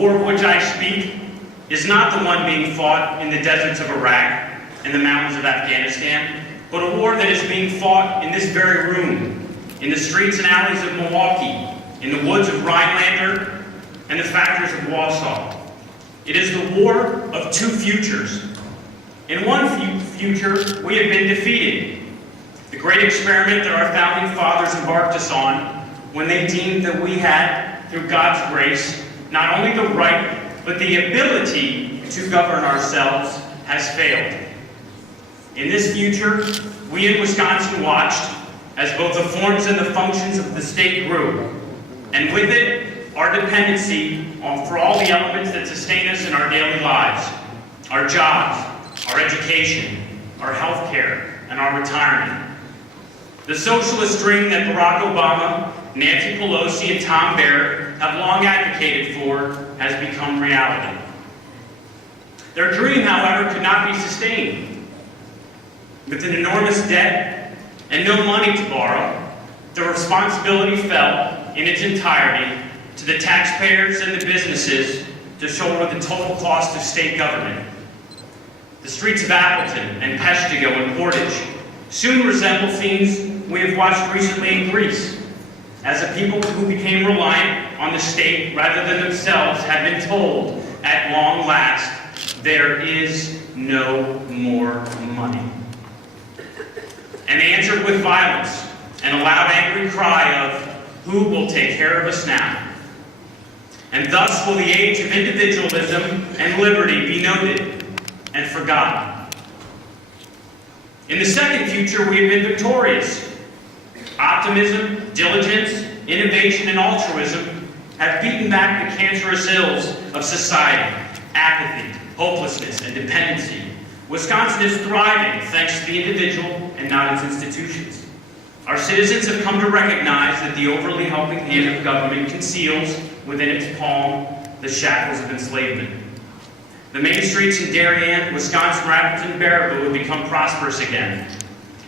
war of which I speak is not the one being fought in the deserts of Iraq and the mountains of Afghanistan, but a war that is being fought in this very room, in the streets and alleys of Milwaukee, in the woods of Rhinelander, and the factories of Wausau. It is the war of two futures. In one future, we have been defeated. The great experiment that our founding fathers embarked us on when they deemed that we had, through God's grace, not only the right, but the ability to govern ourselves, has failed. In this future, we in Wisconsin watched as both the forms and the functions of the state grew, and with it, our dependency for all the elements that sustain us in our daily lives, our jobs, our education, our health care, and our retirement. The socialist dream that Barack Obama, Nancy Pelosi, and Tom Barrett have long advocated for has become reality. Their dream, however, could not be sustained. With an enormous debt and no money to borrow, the responsibility fell in its entirety to the taxpayers and the businesses to shoulder the total cost of state government. The streets of Appleton and Peshtigo and Portage soon resemble scenes we have watched recently in Greece, as a people who became reliant on the state rather than themselves have been told, at long last, there is no more money. And they answered with violence and a loud angry cry of, who will take care of us now? And thus will the age of individualism and liberty be noted and forgotten. In the second future, we have been victorious. Optimism, diligence, innovation, and altruism have beaten back the cancerous ills of society, apathy, hopelessness, and dependency. Wisconsin is thriving thanks to the individual and not its institutions. Our citizens have come to recognize that the overly helping hand of government conceals within its palm the shackles of enslavement. The main streets in Darien, Wisconsin Rapids, and Baraboo have become prosperous again,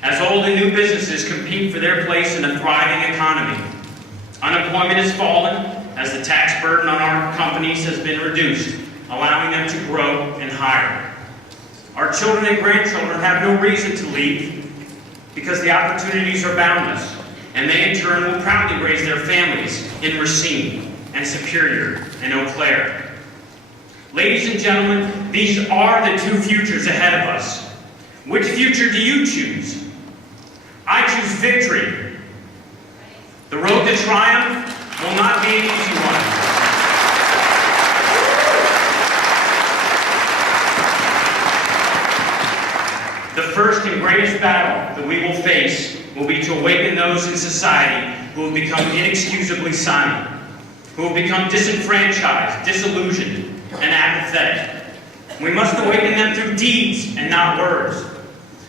as old and new businesses compete for their place in a thriving economy. Unemployment has fallen as the tax burden on our companies has been reduced, allowing them to grow and hire. Our children and grandchildren have no reason to leave because the opportunities are boundless, and they in turn will proudly raise their families in Racine and Superior and Eau Claire. Ladies and gentlemen, these are the two futures ahead of us. Which future do you choose? I choose victory. The road to triumph will not be an easy one. The first and greatest battle that we will face will be to awaken those in society who have become inexcusably silent, who have become disenfranchised, disillusioned, and apathetic. We must awaken them through deeds and not words.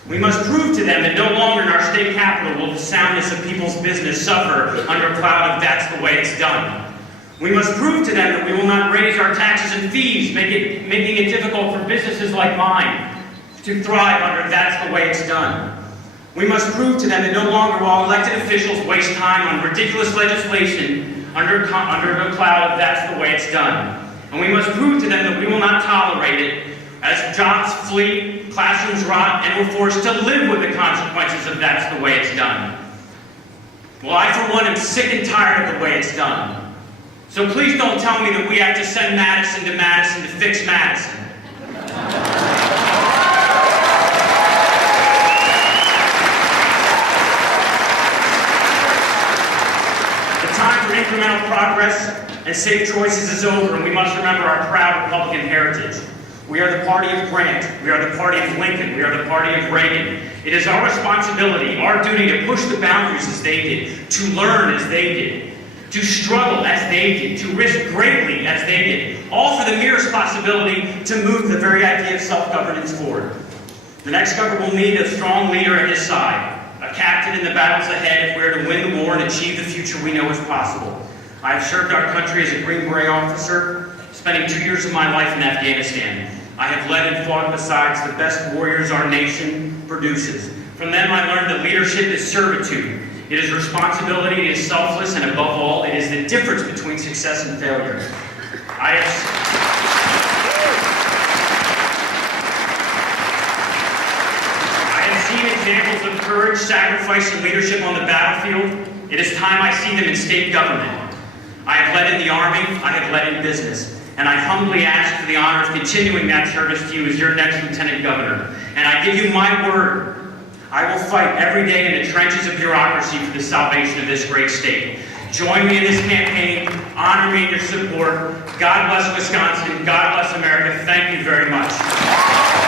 We must prove to them that no longer in our state capital will the soundness of people's business suffer under a cloud of that's the way it's done. We must prove to them that we will not raise our taxes and fees, making it difficult for businesses like mine to thrive under that's the way it's done. We must prove to them that no longer will elected officials waste time on ridiculous legislation under a cloud of that's the way it's done. And we must prove to them that we will not tolerate it as jobs flee, classrooms rot, and we're forced to live with the consequences of that's the way it's done. Well, I, for one, am sick and tired of the way it's done. So please don't tell me that we have to send Madison to fix Madison. The time for incremental progress and safe choices is over, and we must remember our proud Republican heritage. We are the party of Grant. We are the party of Lincoln. We are the party of Reagan. It is our responsibility, our duty to push the boundaries as they did, to learn as they did, to struggle as they did, to risk greatly as they did, all for the merest possibility to move the very idea of self-governance forward. The next government will need a strong leader at his side, a captain in the battles ahead if we are to win the war and achieve the future we know is possible. I have served our country as a Green Beret officer, spending 2 years of my life in Afghanistan. I have led and fought beside the best warriors our nation produces. From them I learned that leadership is servitude. It is responsibility, it is selfless, and above all, it is the difference between success and failure. I have seen examples of courage, sacrifice, and leadership on the battlefield. It is time I see them in state government. I have led in the Army, I have led in business, and I humbly ask for the honor of continuing that service to you as your next Lieutenant Governor. And I give you my word, I will fight every day in the trenches of bureaucracy for the salvation of this great state. Join me in this campaign, honor me in your support. God bless Wisconsin, God bless America. Thank you very much.